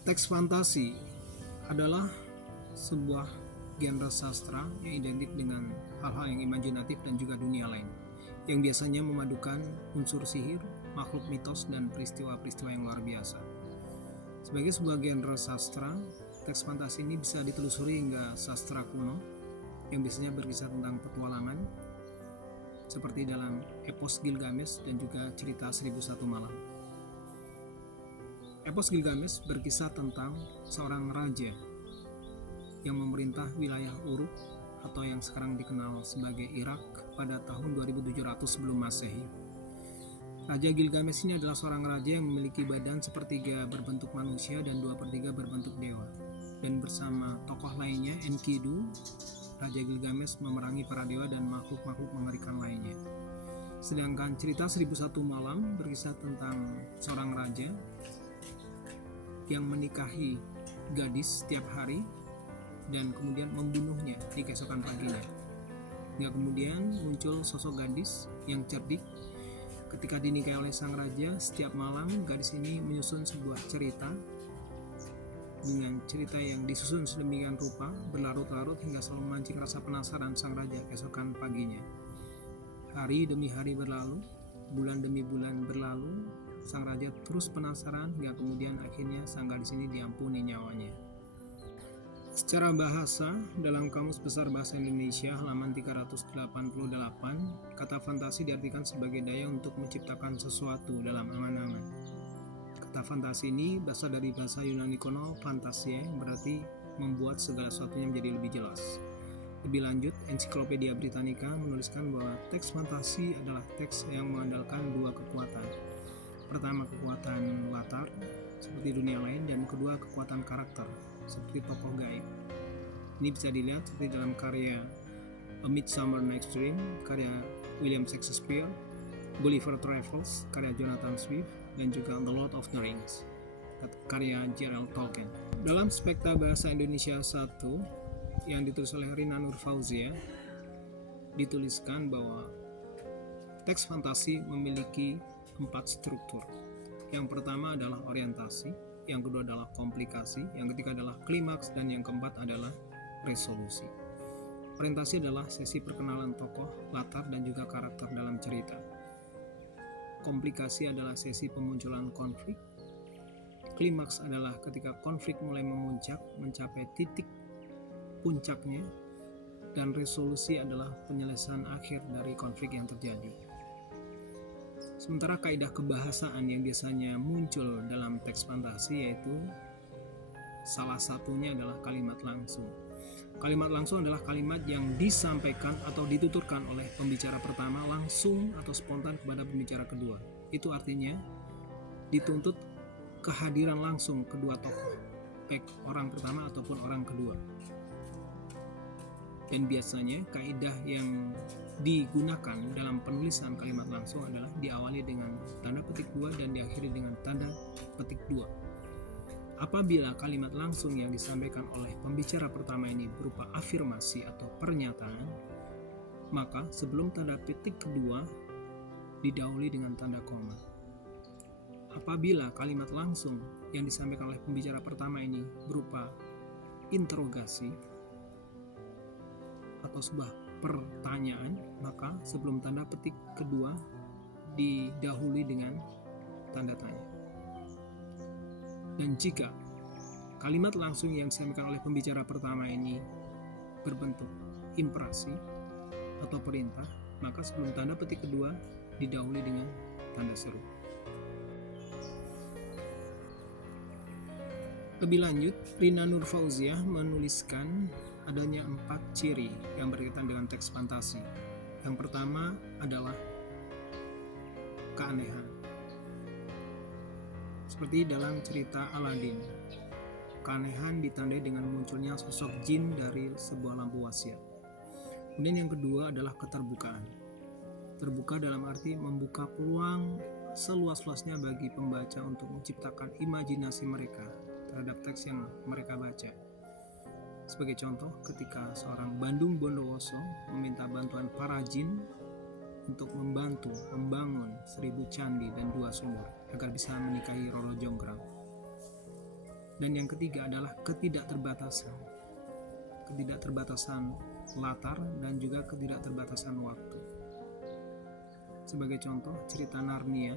Teks fantasi adalah sebuah genre sastra yang identik dengan hal-hal yang imajinatif dan juga dunia lain, yang biasanya memadukan unsur sihir, makhluk mitos, dan peristiwa-peristiwa yang luar biasa. Sebagai sebuah genre sastra, teks fantasi ini bisa ditelusuri hingga sastra kuno, yang biasanya berkisah tentang petualangan, seperti dalam epos Gilgamesh dan juga cerita 1001 Malam. Epos Gilgamesh berkisah tentang seorang raja yang memerintah wilayah Uruk atau yang sekarang dikenal sebagai Irak pada tahun 2700 sebelum Masehi. Raja Gilgamesh ini adalah seorang raja yang memiliki badan sepertiga berbentuk manusia dan 2/3 berbentuk dewa. Dan bersama tokoh lainnya, Enkidu, Raja Gilgamesh memerangi para dewa dan makhluk-makhluk mengerikan lainnya. Sedangkan cerita 1001 Malam berkisah tentang seorang raja yang menikahi gadis setiap hari dan kemudian membunuhnya di keesokan paginya. Hingga kemudian muncul sosok gadis yang cerdik. Ketika dinikahi oleh sang raja, setiap malam gadis ini menyusun sebuah cerita dengan cerita yang disusun sedemikian rupa, berlarut-larut hingga selalu memancing rasa penasaran sang raja keesokan paginya. Hari demi hari berlalu, bulan demi bulan berlalu, sang raja terus penasaran hingga kemudian akhirnya sang gadis ini diampuni nyawanya. Secara bahasa, dalam Kamus Besar Bahasa Indonesia halaman 388, kata fantasi diartikan sebagai daya untuk menciptakan sesuatu dalam angan-angan. Kata fantasi ini berasal dari bahasa Yunani kuno fantasia, berarti membuat segala sesuatunya menjadi lebih jelas. Lebih lanjut, Ensiklopedia Britannica menuliskan bahwa teks fantasi adalah teks yang mengandalkan dua kekuatan. Pertama, kekuatan latar, seperti dunia lain, dan kedua, kekuatan karakter, seperti tokoh gaib. Ini bisa dilihat seperti dalam karya A Midsummer Night's Dream, karya William Shakespeare, Gulliver Travels, karya Jonathan Swift, dan juga The Lord of the Rings, karya J.R.R. Tolkien. Dalam Spekta Bahasa Indonesia 1 yang ditulis oleh Rina Nur Fauzia, dituliskan bahwa teks fantasi memiliki 4 struktur. Yang pertama adalah orientasi, yang kedua adalah komplikasi, yang ketiga adalah klimaks, dan yang keempat adalah resolusi. Orientasi adalah sesi perkenalan tokoh, latar, dan juga karakter dalam cerita. Komplikasi adalah sesi pemunculan konflik. Klimaks adalah ketika konflik mulai memuncak, mencapai titik puncaknya, dan resolusi adalah penyelesaian akhir dari konflik yang terjadi. Sementara kaidah kebahasaan yang biasanya muncul dalam teks fantasi yaitu salah satunya adalah kalimat langsung. Kalimat langsung adalah kalimat yang disampaikan atau dituturkan oleh pembicara pertama langsung atau spontan kepada pembicara kedua. Itu artinya dituntut kehadiran langsung kedua tokoh, baik orang pertama ataupun orang kedua. Dan biasanya kaidah yang digunakan dalam penulisan kalimat langsung adalah diawali dengan tanda petik 2 dan diakhiri dengan tanda petik 2. Apabila kalimat langsung yang disampaikan oleh pembicara pertama ini berupa afirmasi atau pernyataan, maka sebelum tanda petik kedua didahului dengan tanda koma. Apabila kalimat langsung yang disampaikan oleh pembicara pertama ini berupa interogasi atau sebuah pertanyaan, maka sebelum tanda petik kedua didahului dengan tanda tanya. Dan jika kalimat langsung yang disampaikan oleh pembicara pertama ini berbentuk impresi atau perintah, maka sebelum tanda petik kedua didahului dengan tanda seru. Lebih lanjut, Rina Nur Fauzia menuliskan adanya 4 ciri yang berkaitan dengan teks fantasi. Yang pertama adalah keanehan. Seperti dalam cerita Aladin, keanehan ditandai dengan munculnya sosok jin dari sebuah lampu wasiat. Kemudian yang kedua adalah keterbukaan. Terbuka dalam arti membuka peluang seluas-luasnya bagi pembaca untuk menciptakan imajinasi mereka terhadap teks yang mereka baca. Sebagai contoh, ketika seorang Bandung Bondowoso meminta bantuan para jin untuk membantu membangun 1000 candi dan 2 sumur agar bisa menikahi Roro Jonggrang. Dan yang ketiga adalah ketidakterbatasan latar dan juga ketidakterbatasan waktu. Sebagai contoh, cerita Narnia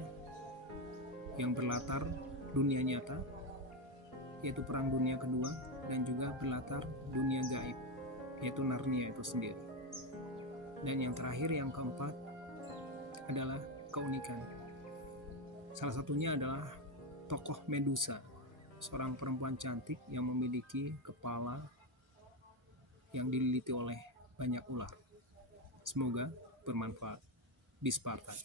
yang berlatar dunia nyata, yaitu Perang Dunia Kedua, dan juga berlatar dunia gaib, yaitu Narnia itu sendiri. Dan yang terakhir, yang keempat, adalah keunikan. Salah satunya adalah tokoh Medusa, seorang perempuan cantik yang memiliki kepala yang dililiti oleh banyak ular. Semoga bermanfaat. Bispartan.